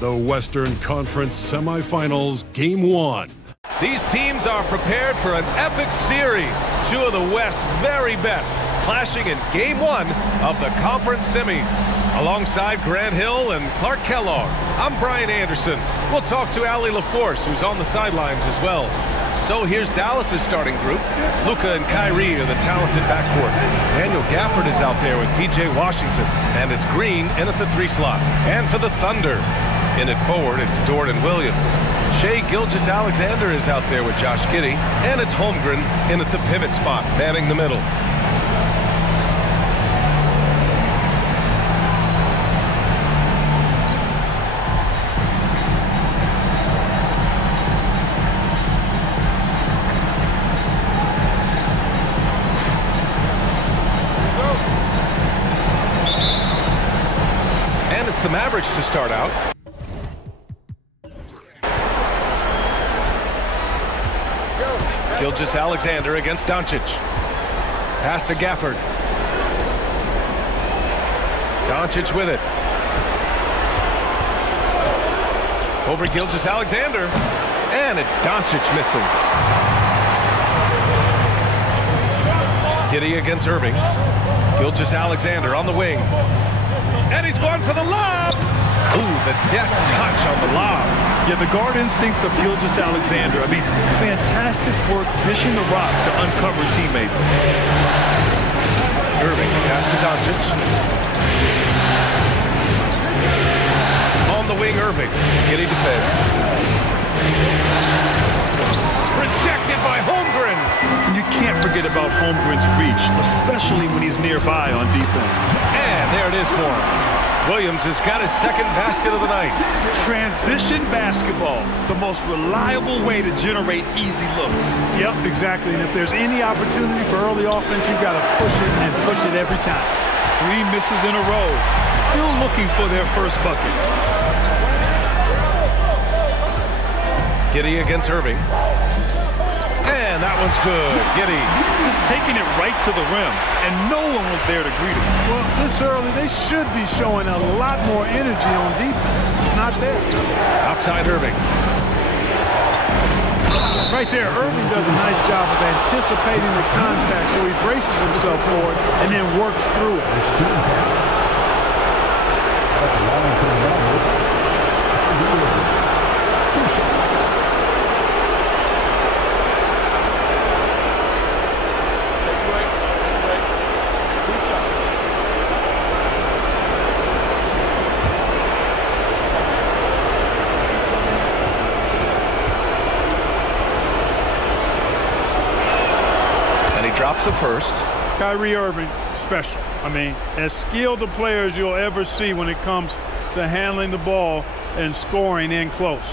the Western Conference Semifinals, Game 1. These teams are prepared for an epic series. Two of the West's very best clashing in Game 1 of the conference semis. Alongside Grant Hill and Clark Kellogg, I'm Brian Anderson. We'll talk to Allie LaForce, who's on the sidelines as well. So here's Dallas's starting group. Luka and Kyrie are the talented backcourt. Daniel Gafford is out there with P.J. Washington, and it's Green in at the 3 slot. And for the Thunder, in at forward, it's Dort and Williams. Shai Gilgeous-Alexander is out there with Josh Giddey, and it's Holmgren in at the pivot spot, manning the middle. And it's the Mavericks to start out. Gilgeous-Alexander against Doncic. Pass to Gafford. Doncic with it. Over Gilgeous-Alexander. And it's Doncic missing. Giddey against Irving. Gilgeous-Alexander on the wing. And he's going for the lob. Ooh, the deft touch on the lob. Yeah, the guard instincts of Gilgeous-Alexander. I mean, fantastic work dishing the rock to uncover teammates. Irving, pass to Doncic. On the wing, Irving. Giddey defends. Rejected by Holmgren. And you can't forget about Holmgren's reach, especially when he's nearby on defense. And there it is for him. Williams has got his second basket of the night. Transition basketball, the most reliable way to generate easy looks. Yep, exactly. And if there's any opportunity for early offense, you've got to push it and push it every time. 3 misses in a row, still looking for their first bucket. Giddey against Irving. And that one's good. Giddey. Just taking it right to the rim, and no one was there to greet him. Well, this early, they should be showing a lot more energy on defense. It's not there. Outside Irving. Right there, Irving does a nice job of anticipating the contact, so he braces himself for it and then works through it. Drops a first. Kyrie Irving, special. I mean, as skilled a player as you'll ever see when it comes to handling the ball and scoring in close.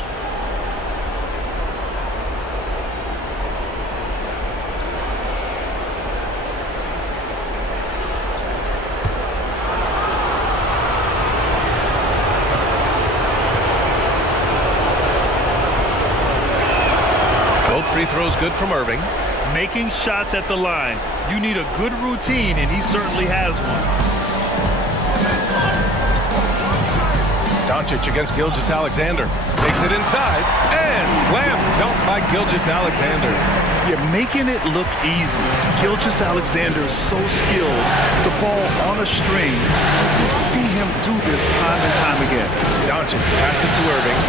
Both free throws good from Irving. Making shots at the line. You need a good routine, and he certainly has one. Doncic against Gilgeous-Alexander. Takes it inside, and slam dunk by Gilgeous-Alexander. You're making it look easy. Gilgeous-Alexander is so skilled. The ball on a string. You see him do this time and time again. Doncic passes to Irving.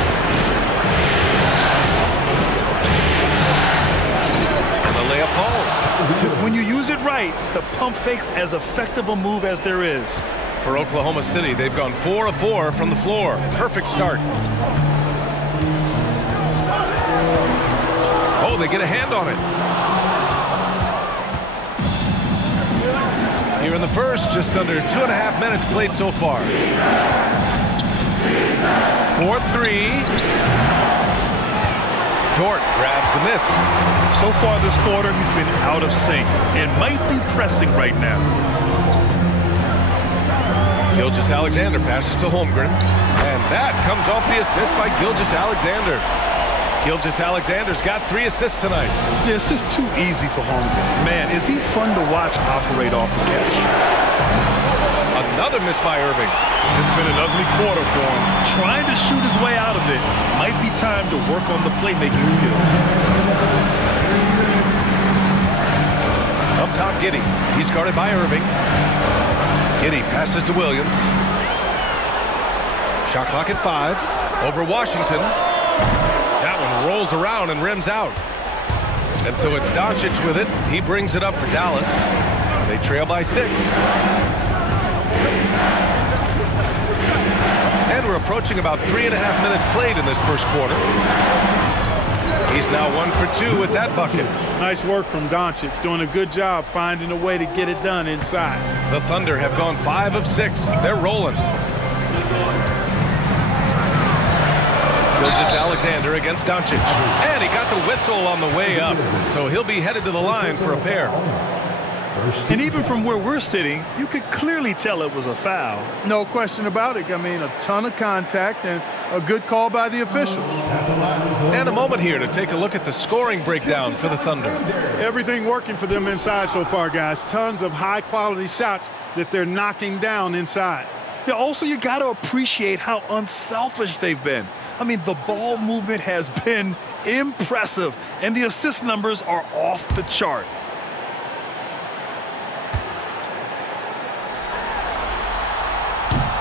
Layup falls. When you use it right, the pump fake's as effective a move as there is. For Oklahoma City, they've gone 4 of 4 from the floor. Perfect start. Oh, they get a hand on it. Here in the first, just under 2.5 minutes played so far. 4-3. Dort grabs the miss. So far this quarter, he's been out of sync and might be pressing right now. Gilgeous-Alexander passes to Holmgren. And that comes off the assist by Gilgeous-Alexander. Gilgeous-Alexander's got 3 assists tonight. Yeah, it's just too easy for Holmgren. Man, is he fun to watch operate off the catch. Another miss by Irving. It's been an ugly quarter for him. Trying to shoot his way out of it. Might be time to work on the playmaking skills. Up top, Giddey. He's guarded by Irving. Giddey passes to Williams. Shot clock at 5. Over Washington. That one rolls around and rims out. And so it's Doncic with it. He brings it up for Dallas. They trail by 6. And we're approaching about 3.5 minutes played in this first quarter. He's now 1 for 2 with that bucket. Nice work from Doncic, doing a good job finding a way to get it done inside. The Thunder have gone 5 of 6. They're rolling. Gilgeous-Alexander against Doncic. And he got the whistle on the way up. So he'll be headed to the line for a pair. And even from where we're sitting, you could clearly tell it was a foul. No question about it. I mean, a ton of contact and a good call by the officials. And a moment here to take a look at the scoring breakdown for the Thunder. Everything working for them inside so far, guys. Tons of high-quality shots that they're knocking down inside. Yeah, also, you got to appreciate how unselfish they've been. I mean, the ball movement has been impressive, and the assist numbers are off the chart.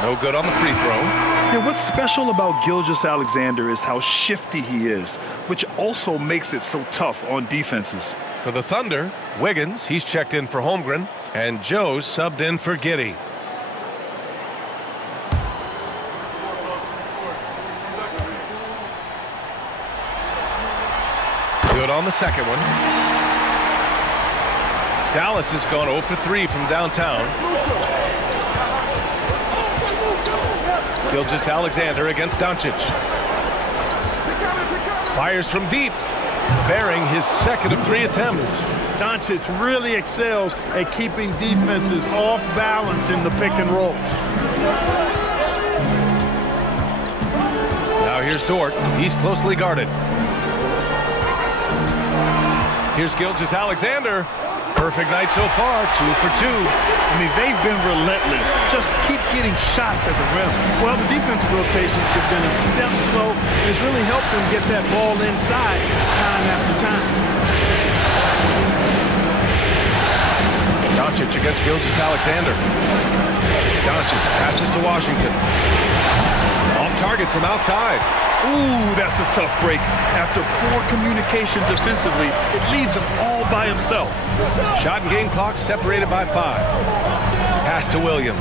No good on the free throw. Yeah, what's special about Gilgeous-Alexander is how shifty he is, which also makes it so tough on defenses. For the Thunder, Wiggins, he's checked in for Holmgren, and Joe's subbed in for Giddey. Good on the second one. Dallas has gone 0 for 3 from downtown. Gilgeous-Alexander against Doncic. Fires from deep, bearing his second of 3 attempts. Doncic really excels at keeping defenses off balance in the pick and rolls. Now here's Dort. He's closely guarded. Here's Gilgeous-Alexander. Perfect night so far, 2 for 2. I mean, they've been relentless. Just keep getting shots at the rim. Well, the defensive rotations have been a step slow. It's really helped them get that ball inside time after time. Doncic against Gilgeous-Alexander. Doncic passes to Washington. Off target from outside. Ooh, that's a tough break. After poor communication defensively, it leaves him all by himself. Shot and game clock separated by 5. Pass to Williams.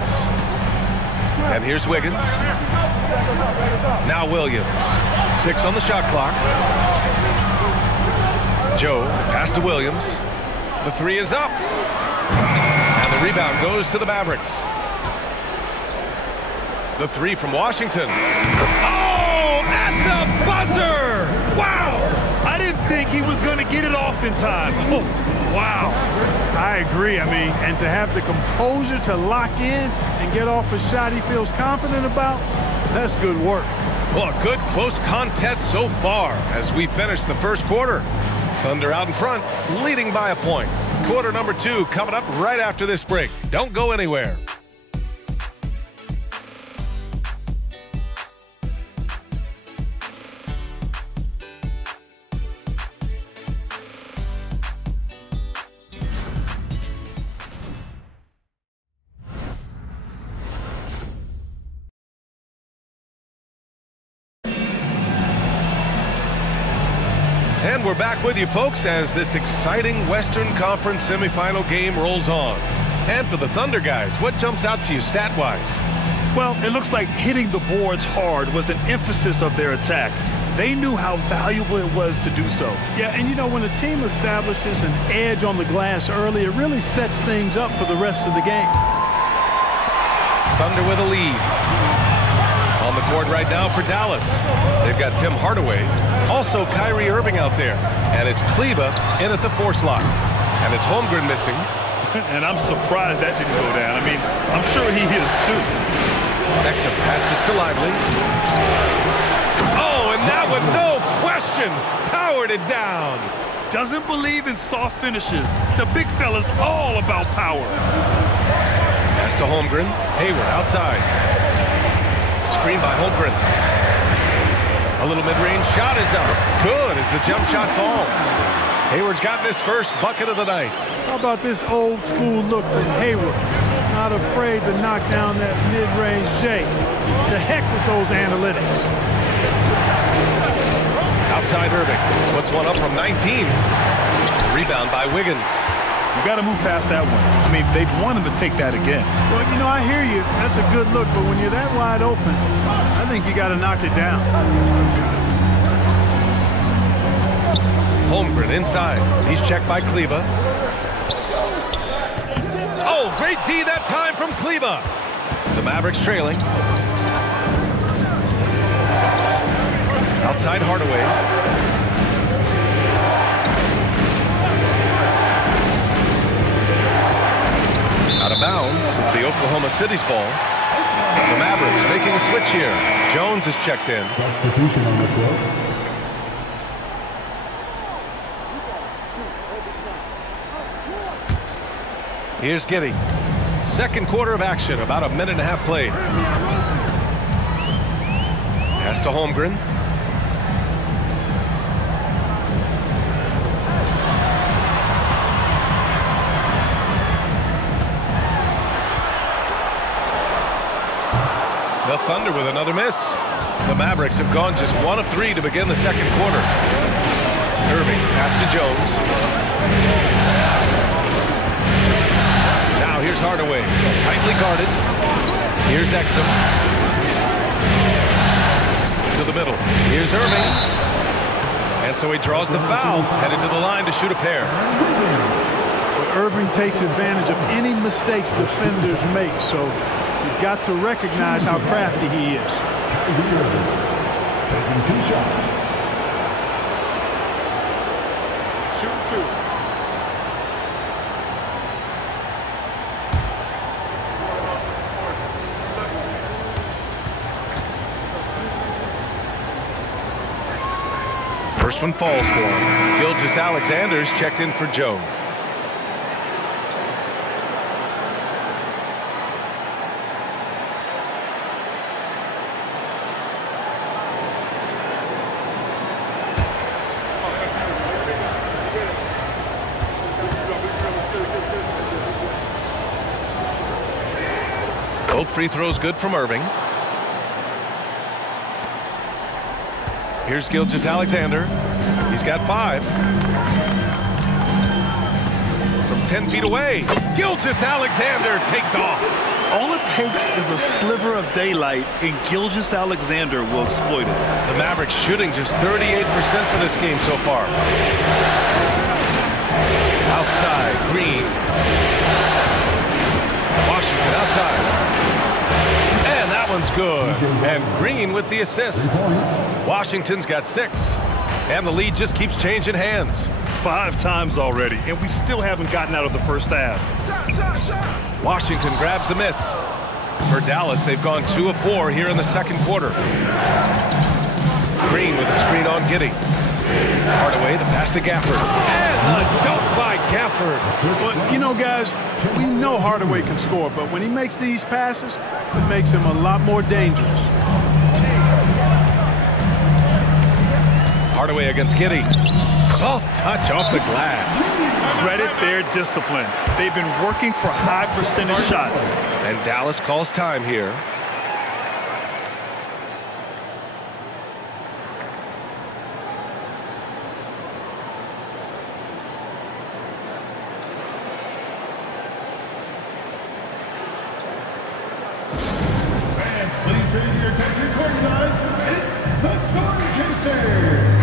And here's Wiggins. Now Williams. 6 on the shot clock. Joe, pass to Williams. The 3 is up. And the rebound goes to the Mavericks. The 3 from Washington. Oh, at the buzzer! Wow! I didn't think he was going to get it off in time. Oh, wow. I agree. I mean, and to have the composure to lock in and get off a shot he feels confident about, that's good work. Well, a good close contest so far as we finish the first quarter. Thunder out in front, leading by a point. Quarter number 2 coming up right after this break. Don't go anywhere. And we're back with you, folks, as this exciting Western Conference semifinal game rolls on. And for the Thunder guys, what jumps out to you stat-wise? Well, it looks like hitting the boards hard was an emphasis of their attack. They knew how valuable it was to do so. Yeah, and you know, when a team establishes an edge on the glass early, it really sets things up for the rest of the game. Thunder with a lead. On the court right now for Dallas. They've got Tim Hardaway. Also Kyrie Irving out there. And it's Kleba in at the 4 slot. And it's Holmgren missing. And I'm surprised that didn't go down. I mean, I'm sure he is too. Exit passes to Lively. Oh, and that one, no question, powered it down. Doesn't believe in soft finishes. The big fella's all about power. Pass to Holmgren. Hayward outside. Screen by Holmgren. A little mid-range shot is up. Good as the jump shot falls. Hayward's gotten his first bucket of the night. How about this old school look from Hayward? Not afraid to knock down that mid-range J. To heck with those analytics. Outside Irving. Puts one up from 19. Rebound by Wiggins. You got to move past that one. I mean, they'd want him to take that again. Well, you know, I hear you. That's a good look, but when you're that wide open, I think you got to knock it down. Holmgren inside. He's checked by Kleba. Oh, great D that time from Kleba. The Mavericks trailing. Outside Hardaway. Out of bounds, the Oklahoma City's ball. The Mavericks making a switch here. Jones is checked in. Substitution on the floor. Here's Giddey. Second quarter of action, about a minute and a half played. Pass to Holmgren. The Thunder with another miss. The Mavericks have gone just 1 of 3 to begin the second quarter. Irving pass to Jones. Now here's Hardaway, tightly guarded. Here's Exum. To the middle. Here's Irving. And so he draws the foul, headed to the line to shoot a pair. Irving takes advantage of any mistakes defenders make, so you've got to recognize how crafty he is. Taking 2 shots. Shoot 2. First one falls for him. Gilgeous-Alexander's checked in for Joe. Both free throws good from Irving. Here's Gilgeous-Alexander. He's got 5. From 10 feet away, Gilgeous-Alexander takes off. All it takes is a sliver of daylight, and Gilgeous-Alexander will exploit it. The Mavericks shooting just 38% for this game so far. Outside, Green. Washington outside. And that one's good. And Green with the assist. Washington's got 6. And the lead just keeps changing hands. 5 times already, and we still haven't gotten out of the first half. Washington grabs the miss. For Dallas, they've gone 2 of 4 here in the second quarter. Green with a screen on Giddey. Hardaway, the pass to Gafford. And the dunk by Gafford. Well, you know, guys, we know Hardaway can score, but when he makes these passes, it makes him a lot more dangerous. Hardaway against Giddey. Soft touch off the glass. Credit their discipline. They've been working for high percentage shots. And Dallas calls time here. Please bring your attention courtside. It's the Storm Chasers.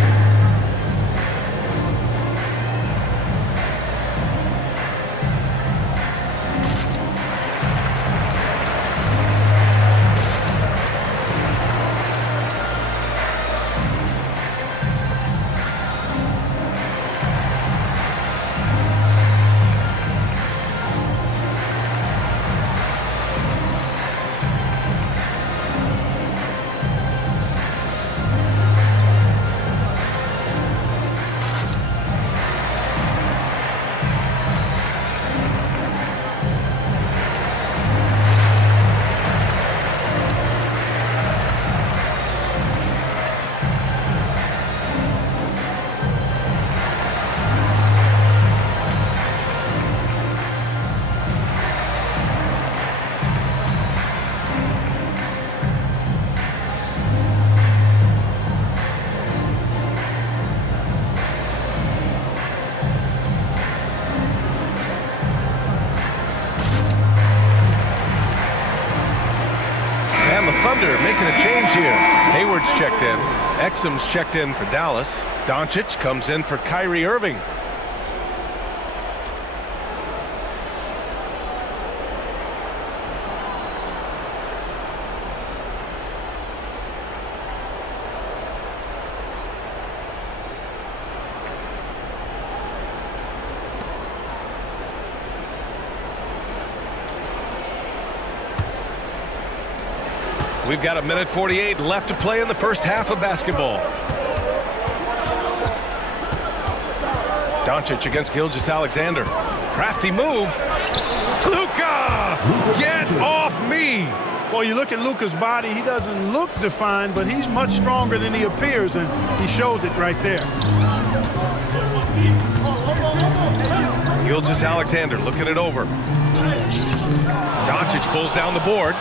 Thunder making a change here. Hayward's checked in. Exum's checked in for Dallas. Doncic comes in for Kyrie Irving. We've got 1:48 left to play in the first half of basketball. Doncic against Gilgeous-Alexander. Crafty move. Luka! Get off me! Well, you look at Luka's body, he doesn't look defined, but he's much stronger than he appears, and he shows it right there. Gilgeous-Alexander looking it over. Doncic pulls down the board.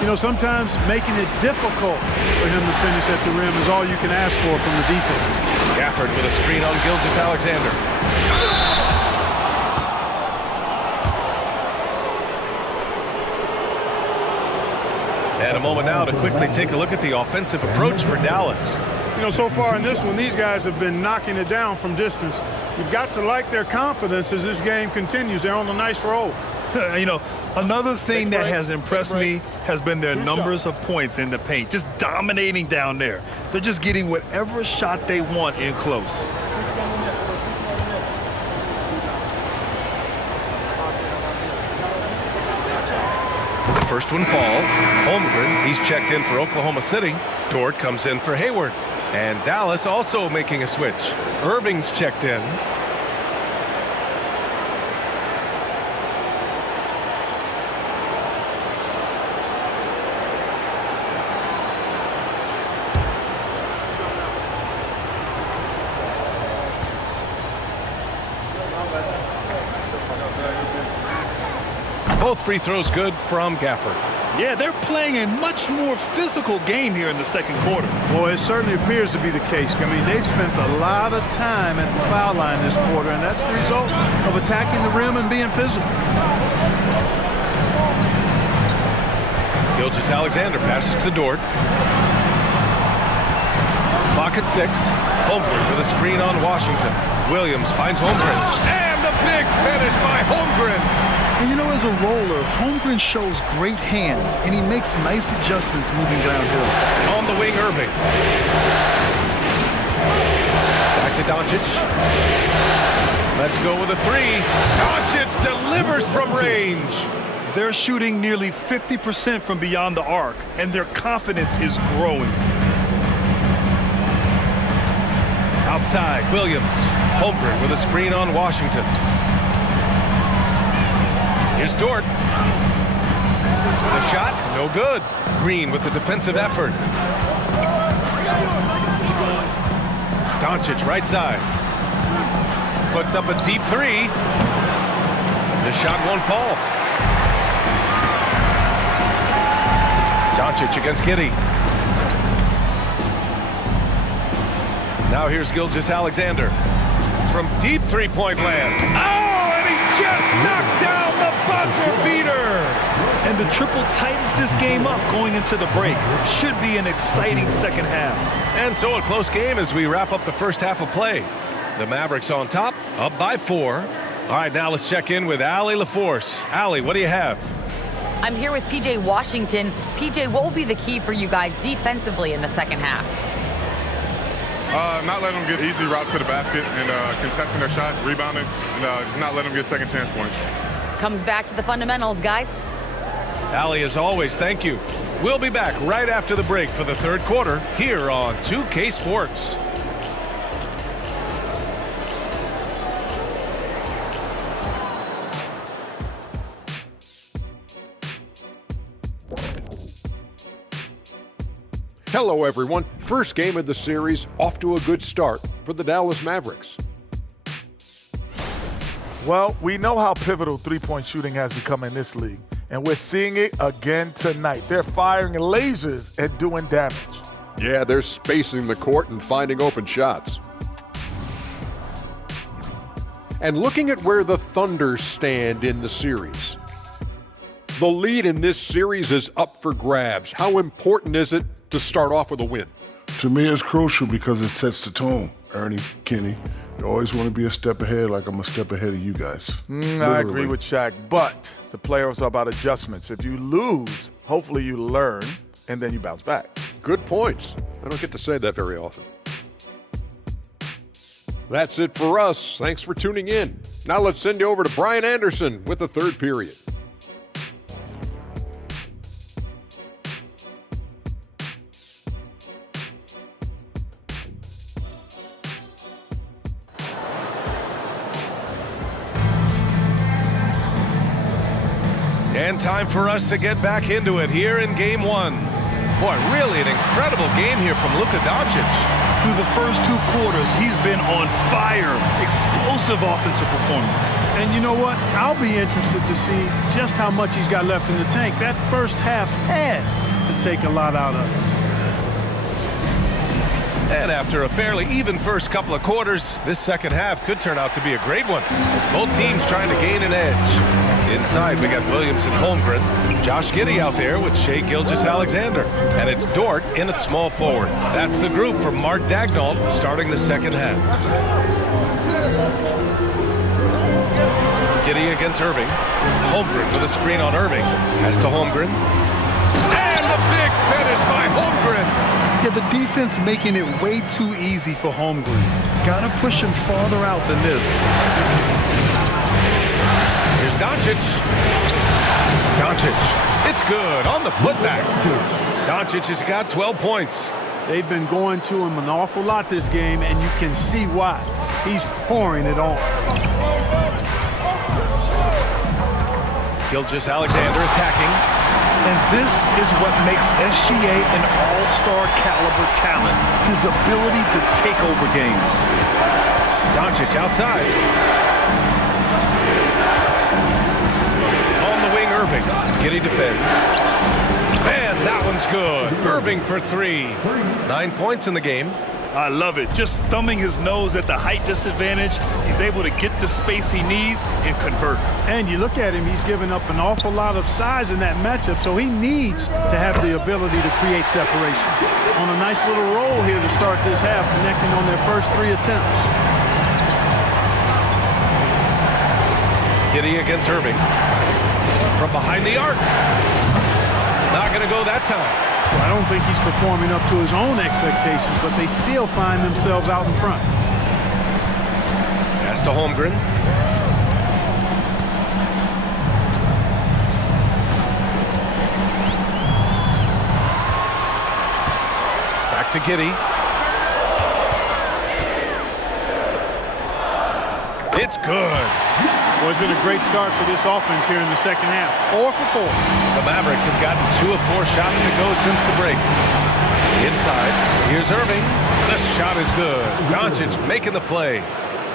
You know, sometimes making it difficult for him to finish at the rim is all you can ask for from the defense. Gafford with a screen on Gilgeous-Alexander. And a moment now to quickly take a look at the offensive approach for Dallas. You know, so far in this one, these guys have been knocking it down from distance. You've got to like their confidence as this game continues. They're on a nice roll. You know, another thing that has impressed me has been their numbers of points in the paint, just dominating down there. They're just getting whatever shot they want in close. The first one falls. Holmgren, he's checked in for Oklahoma City. Dort comes in for Hayward. And Dallas also making a switch. Irving's checked in. Both free throws good from Gafford. Yeah, they're playing a much more physical game here in the second quarter. Well, it certainly appears to be the case. I mean, they've spent a lot of time at the foul line this quarter, and that's the result of attacking the rim and being physical. Gilgeous-Alexander passes to Dort. Clock at 6. Holmgren with a screen on Washington. Williams finds Holmgren. And the big finish by Holmgren. And you know, as a roller, Holmgren shows great hands, and he makes nice adjustments moving downhill. On the wing, Irving. Back to Doncic. Let's go with a 3. Doncic delivers from range. They're shooting nearly 50% from beyond the arc, and their confidence is growing. Outside, Williams. Holmgren with a screen on Washington. Here's Dort. The shot, no good. Green with the defensive effort. Doncic, right side. Puts up a deep 3. The shot won't fall. Doncic against Giddey. Now here's Gilgeous-Alexander. From deep three-point land. Oh, and he just knocked down the buzzer beater. And the triple tightens this game up going into the break. Should be an exciting second half. And so a close game as we wrap up the first half of play. The Mavericks on top, up by 4. All right, now let's check in with Allie LaForce. Allie, what do you have? I'm here with PJ Washington. PJ, what will be the key for you guys defensively in the second half? Not letting them get easy routes to the basket and contesting their shots, rebounding, and just not letting them get second chance points. Comes back to the fundamentals, guys. Allie, as always, thank you. We'll be back right after the break for the third quarter here on 2K Sports. Hello, everyone. First game of the series, off to a good start for the Dallas Mavericks. Well, we know how pivotal three-point shooting has become in this league, and we're seeing it again tonight. They're firing lasers and doing damage. Yeah, they're spacing the court and finding open shots. And looking at where the Thunder stand in the series. The lead in this series is up for grabs. How important is it to start off with a win? To me, it's crucial because it sets the tone. Ernie, Kenny, you always want to be a step ahead, like I'm a step ahead of you guys. I agree with Shaq, but the playoffs are about adjustments. If you lose, hopefully you learn, and then you bounce back. Good points. I don't get to say that very often. That's it for us. Thanks for tuning in. Now let's send you over to Brian Anderson with the third period. And time for us to get back into it here in Game 1. Boy, really an incredible game here from Luka Doncic. Through the first 2 quarters, he's been on fire. Explosive offensive performance. And you know what? I'll be interested to see just how much he's got left in the tank. That first half had to take a lot out of it. And after a fairly even first couple of quarters, this second half could turn out to be a great one, as both teams trying to gain an edge. Inside, we got Williams and Holmgren. Josh Giddey out there with Shai Gilgeous-Alexander. And it's Dort in at small forward. That's the group from Mark Daigneault starting the second half. Giddey against Irving. Holmgren with a screen on Irving. Pass to Holmgren. And the big finish by Holmgren. Yeah, the defense making it way too easy for Holmgren. Gotta push him farther out than this. Here's Doncic. Doncic. It's good on the putback. Doncic has got 12 points. They've been going to him an awful lot this game, and you can see why. He's pouring it on. Gilgeous-Alexander attacking. And this is what makes SGA an all-star caliber talent. His ability to take over games. Doncic outside. On the wing, Irving. Giddey defends. And that one's good. Irving for 3. 9 points in the game. I love it. Just thumbing his nose at the height disadvantage. He's able to get the space he needs and convert. And you look at him, he's given up an awful lot of size in that matchup, so he needs to have the ability to create separation. On a nice little roll here to start this half, connecting on their first 3 attempts. Giddey against Irving. From behind the arc. Not going to go that time. Well, I don't think he's performing up to his own expectations, but they still find themselves out in front. Pass to Holmgren. Back to Giddey. It's good. Well, it's been a great start for this offense here in the second half. 4 for 4. The Mavericks have gotten 2 of 4 shots to go since the break. Inside, here's Irving. The shot is good. Doncic making the play.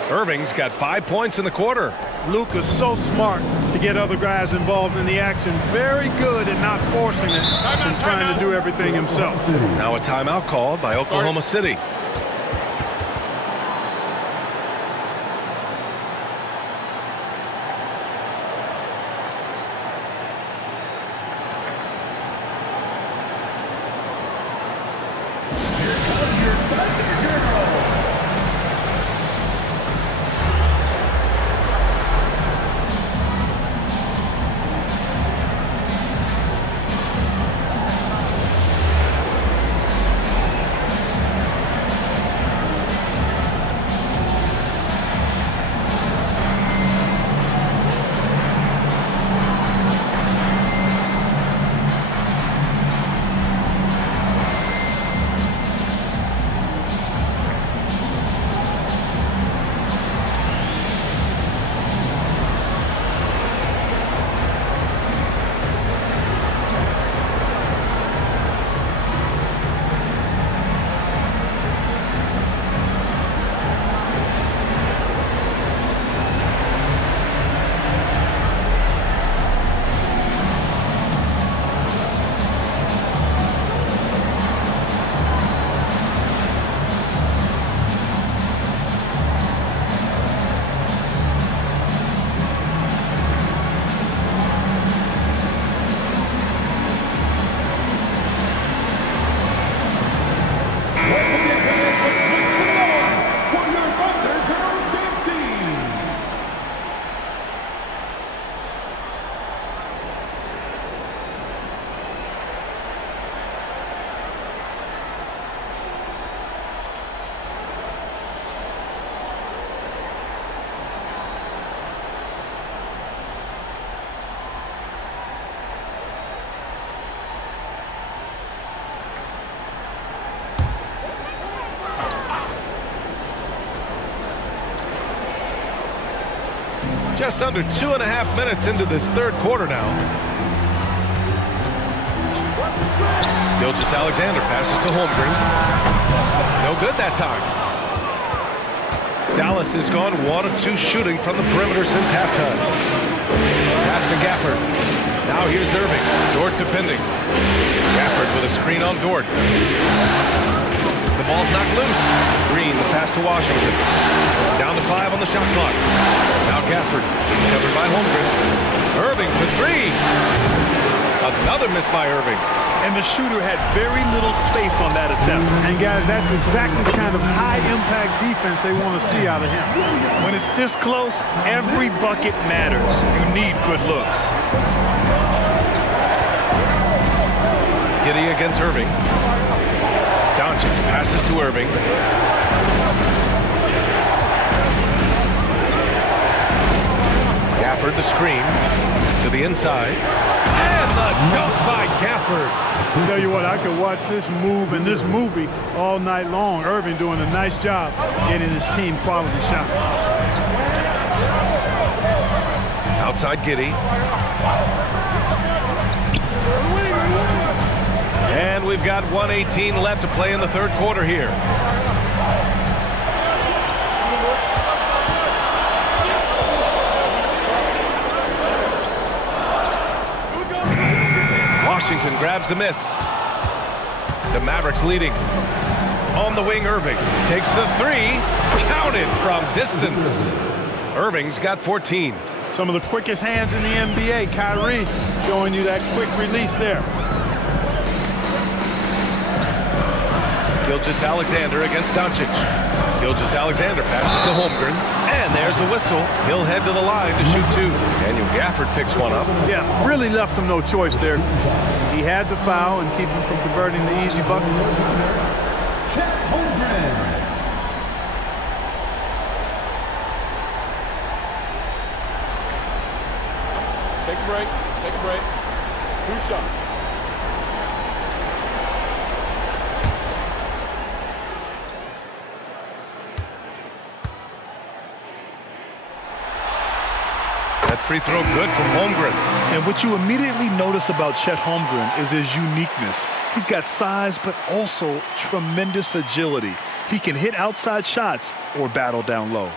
Irving's got 5 points in the quarter. Luka's so smart to get other guys involved in the action. Very good at not forcing it and trying to do everything himself. Now a timeout called by Oklahoma City. Just under 2.5 minutes into this third quarter now. Gilgeous-Alexander passes to Holmgren. No good that time. Dallas has gone 1 of 2 shooting from the perimeter since halftime. Pass to Gafford. Now here's Irving. Dort defending. Gafford with a screen on Dort. The ball's knocked loose. Green, the pass to Washington. Down to 5 on the shot clock. Now Gafford is covered by Holmgren. Irving for 3. Another miss by Irving. And the shooter had very little space on that attempt. And guys, that's exactly the kind of high-impact defense they want to see out of him. When it's this close, every bucket matters. You need good looks. Giddey against Irving. Doncic passes to Irving. Gafford the screen to the inside. And the dunk by Gafford. I'll tell you what, I could watch this move and this movie all night long. Irving doing a nice job getting his team quality shots. Outside Giddey. And we've got 1:18 left to play in the third quarter here. Washington grabs the miss. The Mavericks leading. On the wing, Irving takes the 3. Counted from distance. Irving's got 14. Some of the quickest hands in the NBA. Kyrie showing you that quick release there. Gilgeous-Alexander against Doncic. Gilgeous-Alexander passes to Holmgren. And there's a whistle. He'll head to the line to shoot 2. Daniel Gafford picks one up. Yeah, really left him no choice there. He had to foul and keep him from converting the easy bucket. Take a break. Take a break. 2 shots. That free throw good from Holmgren. And what you immediately notice about Chet Holmgren is his uniqueness. He's got size, but also tremendous agility. He can hit outside shots or battle down low.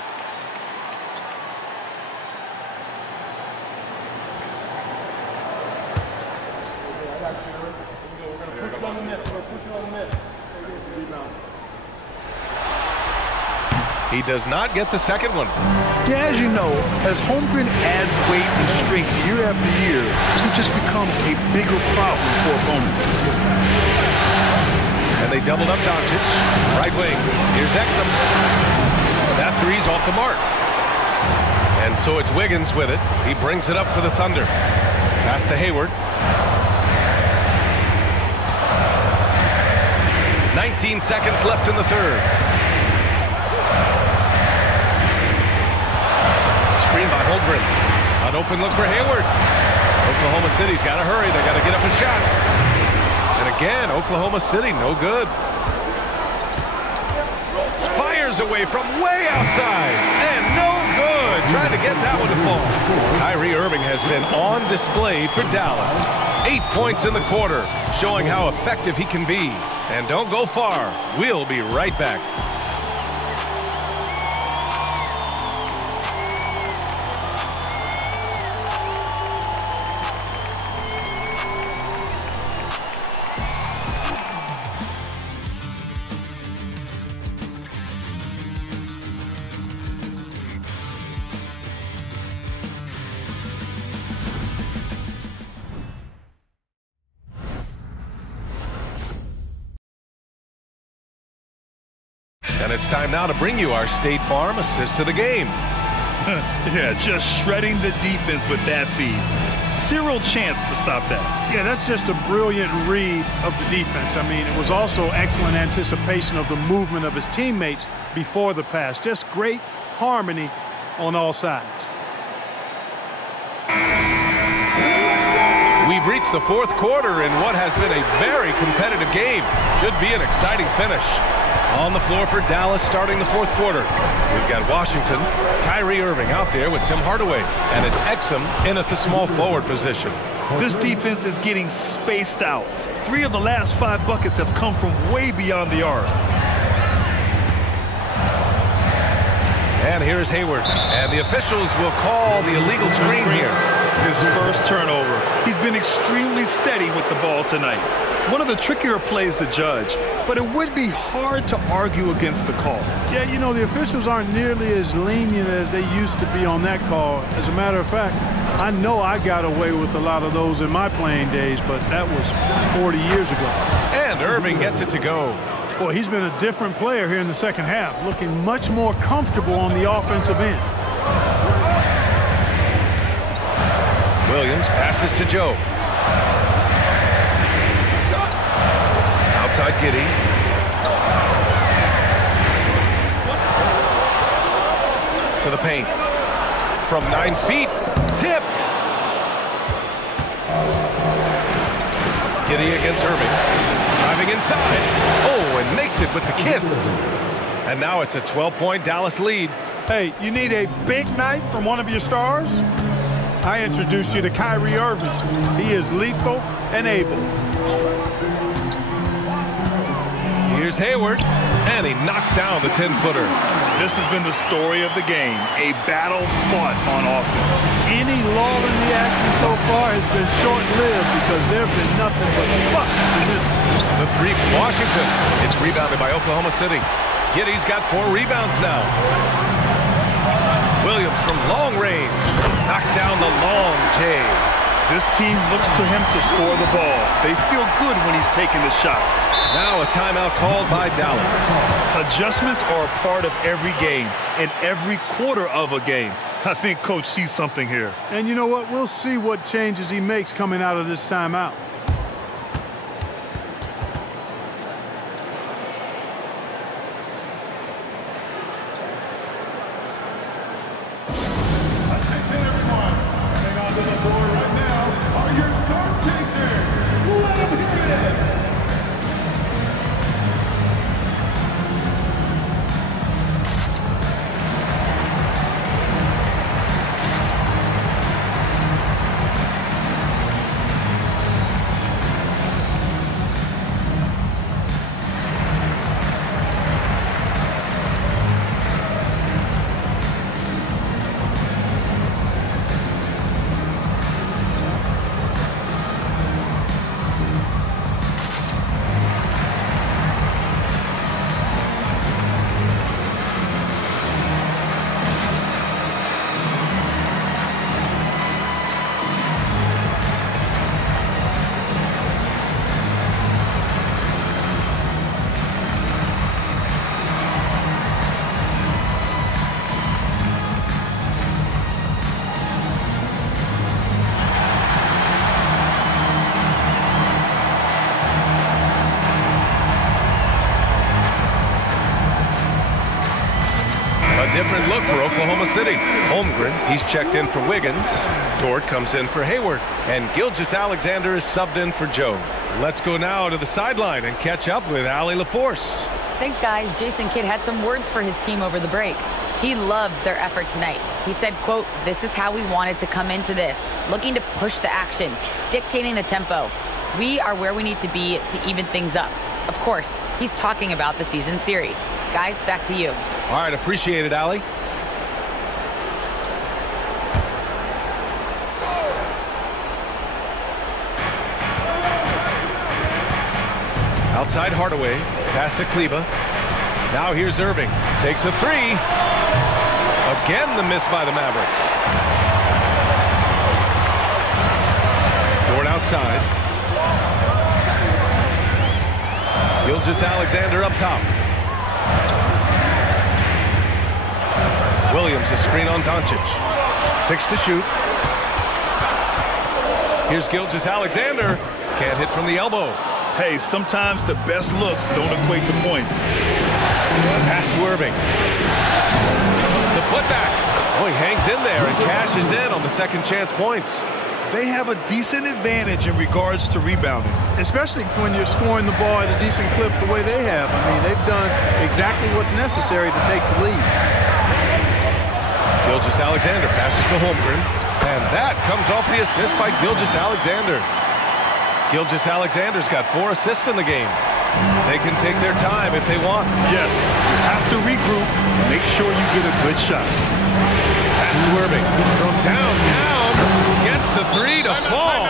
He does not get the second one. Yeah, as you know, as Holmgren adds weight and strength year after year, he just becomes a bigger problem for opponents. And they doubled up Doncic. Right wing. Here's Exum. That 3's off the mark. And so it's Wiggins with it. He brings it up for the Thunder. Pass to Hayward. 19 seconds left in the third. Screen by Holmgren. An open look for Hayward. Oklahoma City's got to hurry. They got to get up a shot. And again, Oklahoma City, no good. Fires away from way outside. And no good. Trying to get that one to fall. Kyrie Irving has been on display for Dallas. 8 points in the quarter, showing how effective he can be. And don't go far. We'll be right back. And it's time now to bring you our State Farm assist to the game. Yeah, just shredding the defense with that feed. Zero chance to stop that. Yeah, that's just a brilliant read of the defense. I mean, it was also excellent anticipation of the movement of his teammates before the pass. Just great harmony on all sides. We've reached the fourth quarter in what has been a very competitive game. Should be an exciting finish. On the floor for Dallas starting the fourth quarter. We've got Washington, Kyrie Irving out there with Tim Hardaway, and it's Exum in at the small forward position. This defense is getting spaced out. 3 of the last 5 buckets have come from way beyond the arc. And here's Hayward. And the officials will call the illegal screen here. His first turnover. He's been extremely steady with the ball tonight. One of the trickier plays to judge, but it would be hard to argue against the call. Yeah, you know, the officials aren't nearly as lenient as they used to be on that call. As a matter of fact, I know I got away with a lot of those in my playing days, but that was 40 years ago. And Irving gets it to go. Boy, he's been a different player here in the second half, looking much more comfortable on the offensive end. Williams passes to Joe. Outside Giddey. To the paint. From 9 feet. Tipped. Giddey against Irving. Driving inside. Oh, and makes it with the kiss. And now it's a 12-point Dallas lead. Hey, you need a big night from one of your stars? I introduce you to Kyrie Irving. He is lethal and able. Here's Hayward, and he knocks down the 10-footer. This has been the story of the game, a battle fought on offense. Any lull in the action so far has been short-lived because there have been nothing but buckets in this one. The 3 from Washington. It's rebounded by Oklahoma City. Giddey's got 4 rebounds now. Williams from long range knocks down the long J. This team looks to him to score the ball. They feel good when he's taking the shots. Now a timeout called by Dallas. Adjustments are a part of every game and every quarter of a game. I think Coach sees something here. And you know what? We'll see what changes he makes coming out of this timeout. Different look for Oklahoma City. Holmgren, he's checked in for Wiggins. Dort comes in for Hayward. And Gilgeous-Alexander is subbed in for Joe. Let's go now to the sideline and catch up with Allie LaForce. Thanks, guys. Jason Kidd had some words for his team over the break. He loves their effort tonight. He said, quote, "This is how we wanted to come into this, looking to push the action, dictating the tempo. We are where we need to be to even things up." Of course, he's talking about the season series. Guys, back to you. All right, appreciate it, Allie. Outside Hardaway, pass to Kleba. Now here's Irving. Takes a 3. Again, the miss by the Mavericks. Dort outside. Gilgeous-Alexander up top. Williams, a screen on Doncic. 6 to shoot. Here's Gilgeous-Alexander. Can't hit from the elbow. Hey, sometimes the best looks don't equate to points. Pass to Irving. The putback. Oh, he hangs in there and cashes in on the second chance points. they have a decent advantage in regards to rebounding. Especially when you're scoring the ball at a decent clip the way they have. I mean, they've done exactly what's necessary to take the lead. Gilgeous-Alexander passes to Holmgren, and that comes off the assist by Gilgeous-Alexander. Gilgeous-Alexander's got 4 assists in the game. They can take their time if they want. Yes, you have to regroup. Make sure you get a good shot. Pass to Irving from downtown. Gets the 3 to fall.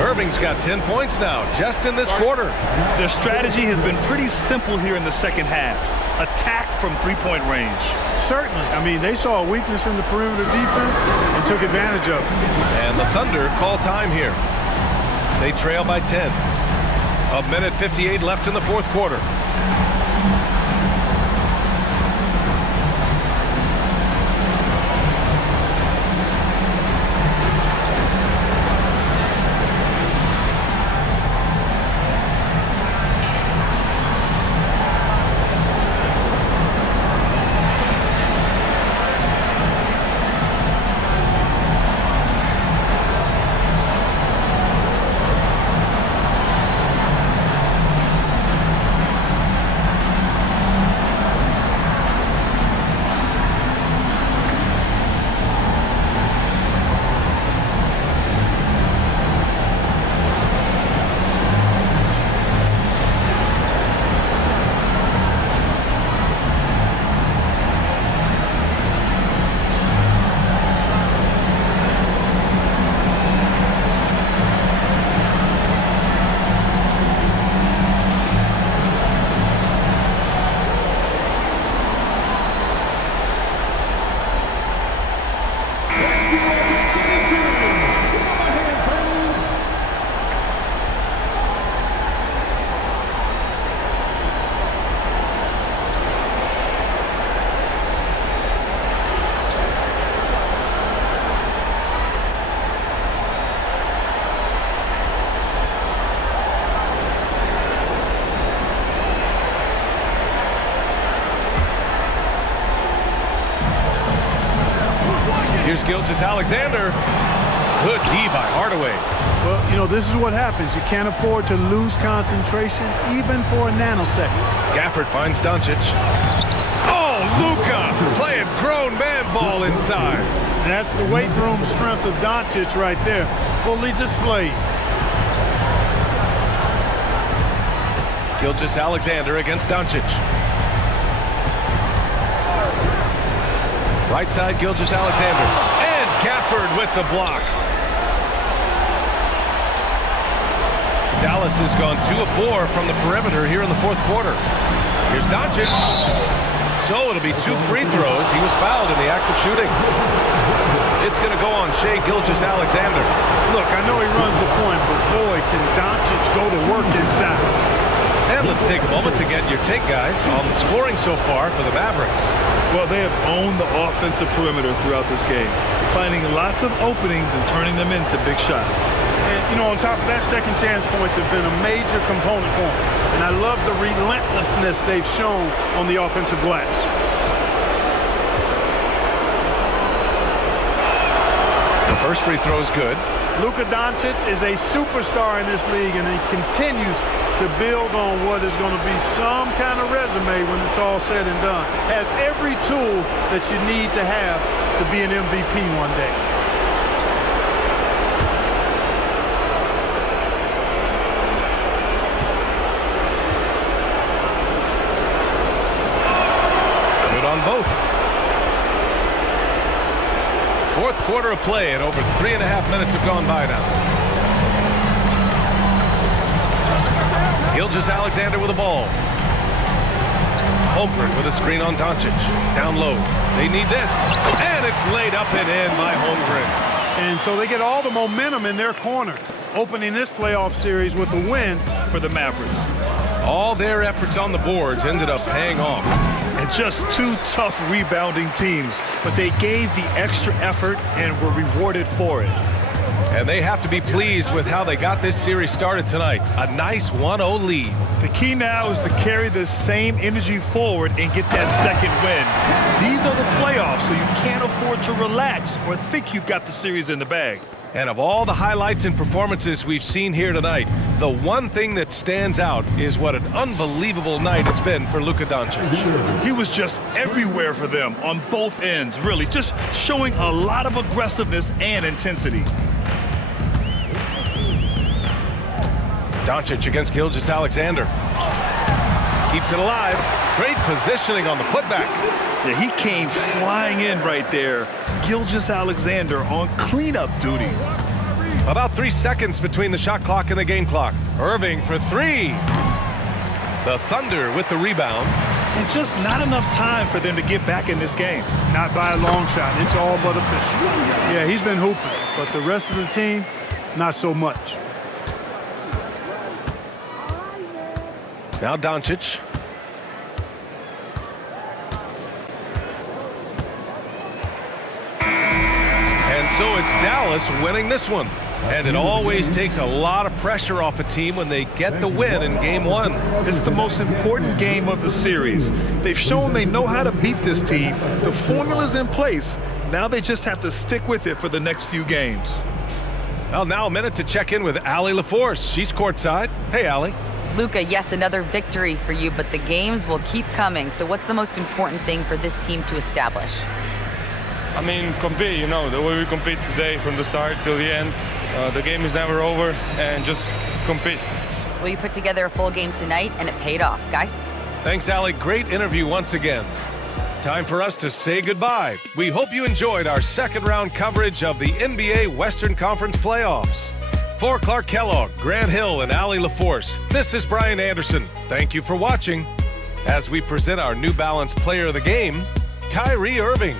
Irving's got 10 points now, just in this quarter. Their strategy has been pretty simple here in the second half. Attack from three-point range. Certainly. I mean, they saw a weakness in the perimeter defense and took advantage of it. And the Thunder call time here. They trail by 10. A minute 58 left in the fourth quarter. Here's Gilgeous-Alexander. Good D by Hardaway. Well, you know, this is what happens. You can't afford to lose concentration, even for a nanosecond. Gafford finds Doncic. Oh, Luka playing grown man ball inside. And that's the weight room strength of Doncic right there, fully displayed. Gilgeous-Alexander against Doncic. Right side, Gilgeous-Alexander. And Gafford with the block. Dallas has gone 2 of 4 from the perimeter here in the fourth quarter. Here's Doncic. So it'll be 2 free throws. He was fouled in the act of shooting. It's going to go on Shai Gilgeous-Alexander. Look, I know he runs the point, but boy, can Doncic go to work inside. And let's take a moment to get your take, guys, on the scoring so far for the Mavericks. Well, they have owned the offensive perimeter throughout this game, finding lots of openings and turning them into big shots. And, you know, on top of that, second chance points have been a major component for them. And I love the relentlessness they've shown on the offensive glass. The first free throw is good. Luka Doncic is a superstar in this league, and he continues to build on what is going to be some kind of resume when it's all said and done. Has every tool that you need to have to be an MVP one day. Good on both. Fourth quarter of play, and over 3.5 minutes have gone by now. Gilgeous-Alexander with the ball. Holmgren with a screen on Doncic. Down low. They need this. And it's laid up and in by Holmgren. And so they get all the momentum in their corner, opening this playoff series with a win for the Mavericks. All their efforts on the boards ended up paying off. And just 2 tough rebounding teams, but they gave the extra effort and were rewarded for it. And they have to be pleased with how they got this series started tonight. A nice 1-0 lead. The key now is to carry the same energy forward and get that second win. These are the playoffs, so you can't afford to relax or think you've got the series in the bag. And of all the highlights and performances we've seen here tonight, the one thing that stands out is what an unbelievable night it's been for Luka Doncic. He was just everywhere for them on both ends, really, just showing a lot of aggressiveness and intensity. Doncic against Gilgeous-Alexander. Keeps it alive. Great positioning on the putback. Yeah, he came flying in right there. Gilgeous-Alexander on cleanup duty. About 3 seconds between the shot clock and the game clock. Irving for three. The Thunder with the rebound. And just not enough time for them to get back in this game. Not by a long shot. It's all but official. Yeah, he's been hooping, but the rest of the team, not so much. Now Doncic. And so it's Dallas winning this one. And it always takes a lot of pressure off a team when they get the win in game one. It's the most important game of the series. They've shown they know how to beat this team. The formula's in place. Now they just have to stick with it for the next few games. Well, now a minute to check in with Allie LaForce. She's courtside. Hey, Allie. Luka, yes, another victory for you, but the games will keep coming. So what's the most important thing for this team to establish? I mean, compete, you know, the way we compete today from the start till the end. The game is never over, and just compete. Well, you put together a full game tonight, and it paid off. Guys? Thanks, Allie. Great interview once again. Time for us to say goodbye. We hope you enjoyed our second-round coverage of the NBA Western Conference playoffs. For Clark Kellogg, Grant Hill, and Allie LaForce, this is Brian Anderson. Thank you for watching. As we present our New Balance Player of the Game, Kyrie Irving.